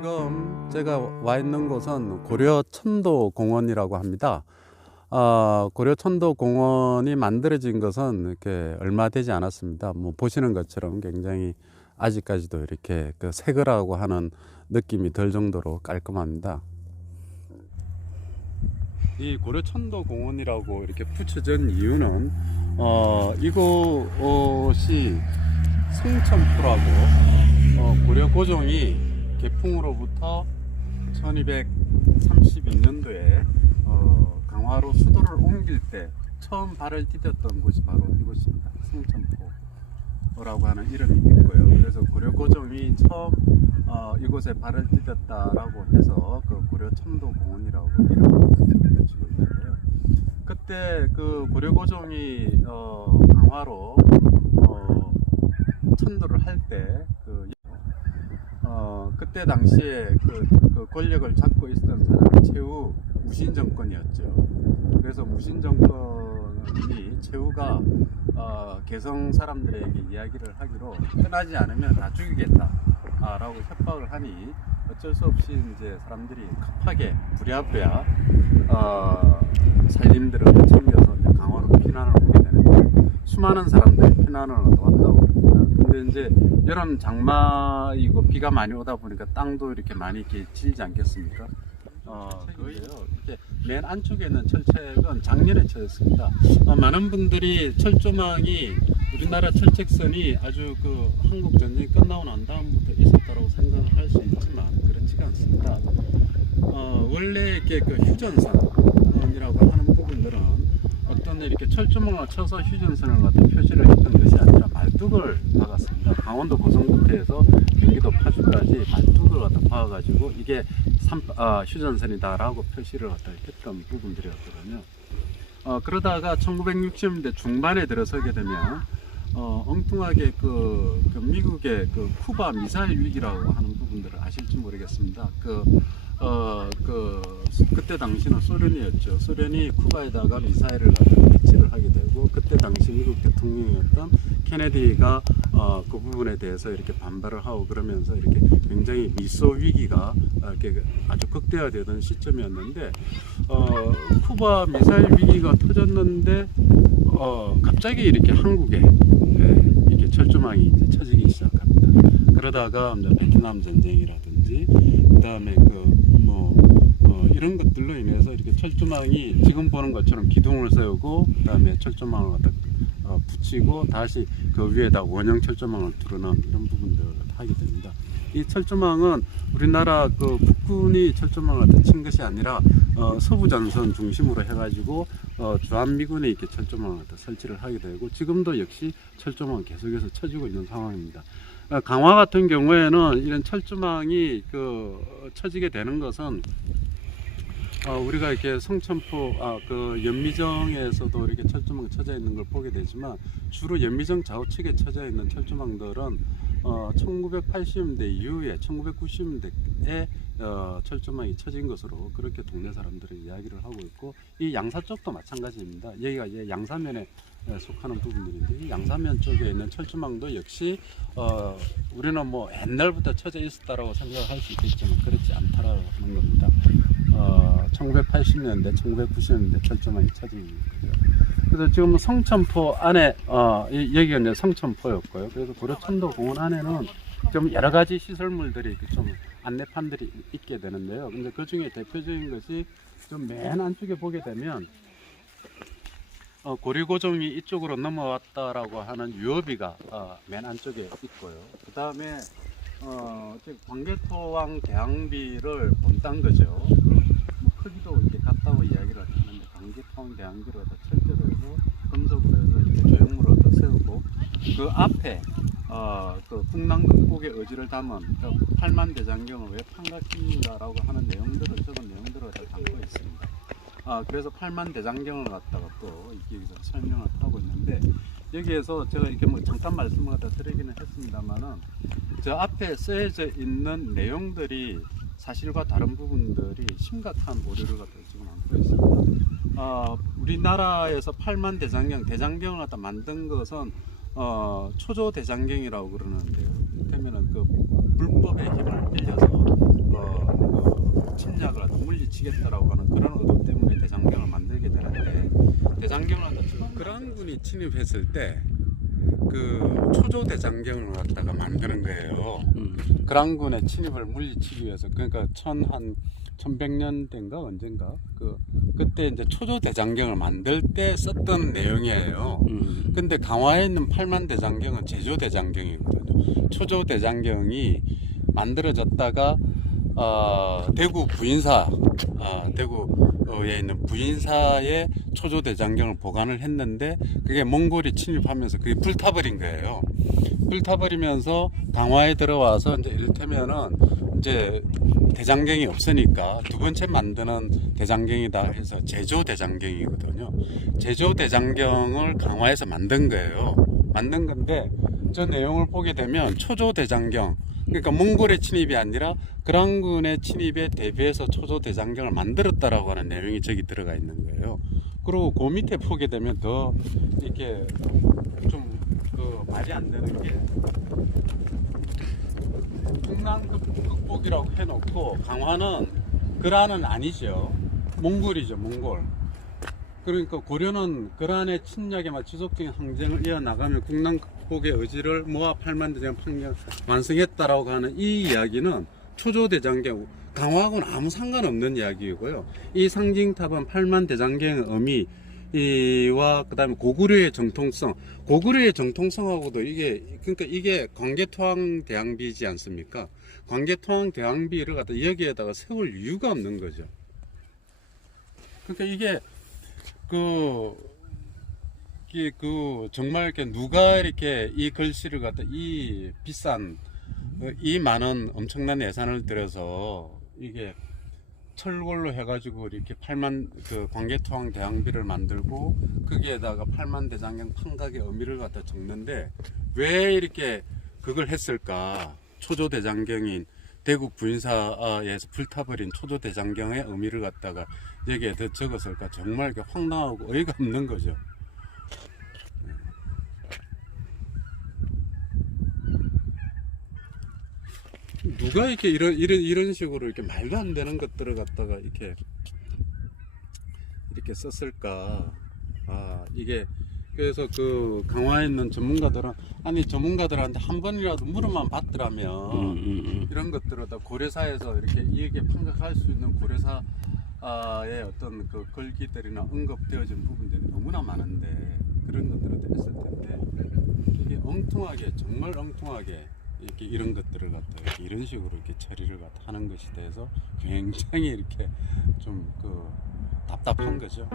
지금 제가 와 있는 곳은 고려천도공원이라고 합니다. 고려천도공원이 만들어진 것은 이렇게 얼마 되지 않았습니다. 뭐 보시는 것처럼 굉장히 아직까지도 이렇게 그 새거라고 하는 느낌이 들 정도로 깔끔합니다. 이 고려천도공원이라고 이렇게 붙여진 이유는 이곳이 성천포라고 고려고종이 개풍으로부터 1232년도에 강화로 수도를 옮길 때 처음 발을 디뎠던 곳이 바로 이곳입니다. 성천포라고 하는 이름이 있고요. 그래서 고려고종이 처음 이곳에 발을 디뎠다라고 해서 그 고려천도공원이라고 이름을 붙이고 있는데요. 그때 그 고려고종이 강화로 천도를 할때 그때 당시에 그 권력을 잡고 있었던 사람이 최후 무신정권이었죠. 그래서 무신정권이 최후가 개성 사람들에게 이야기를 하기로 떠나지 않으면 다 죽이겠다라고 협박을 하니 어쩔 수 없이 이제 사람들이 급하게 부랴부랴 살림들을 챙겨서 이제 강화로 피난을 오게 되는데 수많은 사람들이 피난을 왔다고 합니다. 근데 이제 여름 장마이고 비가 많이 오다 보니까 땅도 이렇게 많이 이렇게 질지 않겠습니까? 거의요. 이렇게 맨 안쪽에 있는 철책은 작년에 쳐졌습니다. 많은 분들이 철조망이 우리나라 철책선이 아주 그 한국 전쟁이 끝나고 난 다음부터 있었다고 생각을 할 수 있지만 그렇지가 않습니다. 원래 이렇게 그 휴전선이라고 하는 부분들은 어떤 이렇게 철조망을 쳐서 휴전선을 갖다 표시를 했던 것이 아니라 말뚝을 박았습니다. 강원도 고성부터해서 경기도 파주까지 말뚝을 갖다 박아가지고 이게 휴전선이다라고 표시를 갖다 했던 부분들이었거든요. 그러다가 1960년대 중반에 들어서게 되면 엉뚱하게 그 미국의 그 쿠바 미사일 위기라고 하는 부분들을 아실지 모르겠습니다. 그때 당시는 소련이었죠. 소련이 쿠바에다가 미사일을 배치를 하게 되고 그때 당시 미국 대통령이었던 케네디가 그 부분에 대해서 이렇게 반발을 하고 그러면서 이렇게 굉장히 미소 위기가 이렇게 아주 극대화되던 시점이었는데 쿠바 미사일 위기가 터졌는데 갑자기 이렇게 한국에 이렇게 철조망이 이제 쳐지기 시작합니다. 그러다가 이제 베트남 전쟁이라든지 그다음에 이런 것들로 인해서 이렇게 철조망이 지금 보는 것처럼 기둥을 세우고 그다음에 철조망을 갖다 붙이고 다시 그 위에다 원형 철조망을 두르는 이런 부분들을 하게 됩니다. 이 철조망은 우리나라 그 국군이 철조망을 갖다 친 것이 아니라 서부 전선 중심으로 해가지고 주한미군이 이렇게 철조망을 갖다 설치를 하게 되고 지금도 역시 철조망은 계속해서 쳐지고 있는 상황입니다. 강화 같은 경우에는 이런 철조망이 쳐지게 되는 것은 우리가 이렇게 성천포, 그 연미정에서도 이렇게 철조망이 쳐져 있는 걸 보게 되지만 주로 연미정 좌우측에 쳐져 있는 철조망들은 1980년대 이후에 1990년대에 철조망이 쳐진 것으로 그렇게 동네 사람들이 이야기를 하고 있고 이 양사 쪽도 마찬가지입니다. 여기가 이제 양사면에 속하는 부분들인데 이 양사면 쪽에 있는 철조망도 역시 우리는 뭐 옛날부터 쳐져 있었다라고 생각할 수 있겠지만 그렇지 않다라는 겁니다. 1980년대, 1990년대 철조망이 쳐진 거죠. 그래서 지금 성천포 안에 여기가 이제 성천포였고요. 그래서 고려천도공원 안에는 좀 여러 가지 시설물들이 좀 안내판들이 있게 되는데요. 근데 그 중에 대표적인 것이 좀 맨 안쪽에 보게 되면 고려고종이 이쪽으로 넘어왔다라고 하는 유업이가 맨 안쪽에 있고요. 그 다음에 광개토왕 대항비를 본딴 거죠. 뭐 크기도 이렇게 같다고 이야기를 하는데 광개토왕 대항비를 철제로 해서 금속으로 해서 이렇게 조형물을 세우고 그 앞에 그 풍랑극복의 의지를 담은 팔만대장경을 왜 판각했는가라고 하는 내용들을 적은 내용들을 다 담고 있습니다. 그래서 팔만대장경을 갖다가 또 여기서 설명을 하고 있는데 여기에서 제가 이렇게 뭐 잠깐 말씀을 갖다 드리기는 했습니다만은 저 앞에 쓰여져 있는 내용들이 사실과 다른 부분들이 심각한 오류를 갖다 지금 안고 있습니다. 우리나라에서 대장경을 갖다 만든 것은 초조 대장경이라고 그러는데요. 그러면은 그 불법의 힘을 빌려서 치겠다라고 하는 그런 의도 때문에 대장경을 만들게 되는데, 대장경을 한다 치면 그랑군이 침입했을 때 그 초조 대장경을 갖다가 만드는 거예요. 그랑군의 침입을 물리치기 위해서. 그러니까 한 1100년대인가 언젠가 그때 이제 초조 대장경을 만들 때 썼던 내용이에요. 근데 강화에 있는 8만 대장경은 제조 대장경이거든요. 초조 대장경이 만들어졌다가 대구 부인사, 대구에 있는 부인사의 초조 대장경을 보관을 했는데, 그게 몽골이 침입하면서 그게 불타버린 거예요. 불타버리면서 강화에 들어와서 이제 이를테면은 이제 대장경이 없으니까 두 번째 만드는 대장경이다 해서 제조 대장경이거든요. 제조 대장경을 강화해서 만든 거예요. 만든 건데, 저 내용을 보게 되면 초조 대장경, 그러니까 몽골의 침입이 아니라 그랑군의 침입에 대비해서 초조 대장경을 만들었다라고 하는 내용이 저기 들어가 있는 거예요. 그리고 그 밑에 보게 되면 더 이렇게 좀 말이 안 되는 게, 풍랑 극복이라고 해놓고 강화는 그란은 아니죠. 몽골이죠, 몽골. 그러니까 고려는 그란의 침략에만 지속적인 항쟁을 이어나가며 국난 극복의 의지를 모아 8만 대장 판경 완성했다라고 하는 이 이야기는 초조 대장경, 강화하고는 아무 상관없는 이야기이고요. 이 상징탑은 8만 대장경의 의미와 그다음에 고구려의 정통성, 고구려의 정통성하고도 그러니까 이게 광개토항 대항비지 않습니까? 광개토항 대항비를 갖다 여기에다가 세울 이유가 없는 거죠. 그러니까 이게 정말 이렇게 누가 이렇게 이 글씨를 갖다 이 비싼 이 많은 엄청난 예산을 들여서 이게 철골로 해가지고 이렇게 8만 광개토항 대항비를 만들고 거기에다가 8만 대장경 판각의 의미를 갖다 적는데, 왜 이렇게 그걸 했을까? 초조 대장경인 대구 부인사에서 불타버린 초조 대장경의 의미를 갖다가 여기에 더 적었을까? 정말 황당하고 어이가 없는 거죠. 누가 이렇게 이런 식으로 이렇게 말도 안 되는 것들을 갖다가 이렇게 썼을까? 이게 그래서 그 강화에 있는 전문가들은, 아니 전문가들한테 한 번이라도 물어만 봤더라면 이런 것들을 다 고려사에서 이렇게 판각할 수 있는 고려사의 어떤 그 글귀들이나 언급되어진 부분들이 너무나 많은데, 그런 것들을 다 했을 텐데, 이게 엉뚱하게, 정말 엉뚱하게 이렇게 이런 것들을 갖다 이런 식으로 이렇게 처리를 갖다 하는 것에 대해서 굉장히 이렇게 좀 답답한 거죠.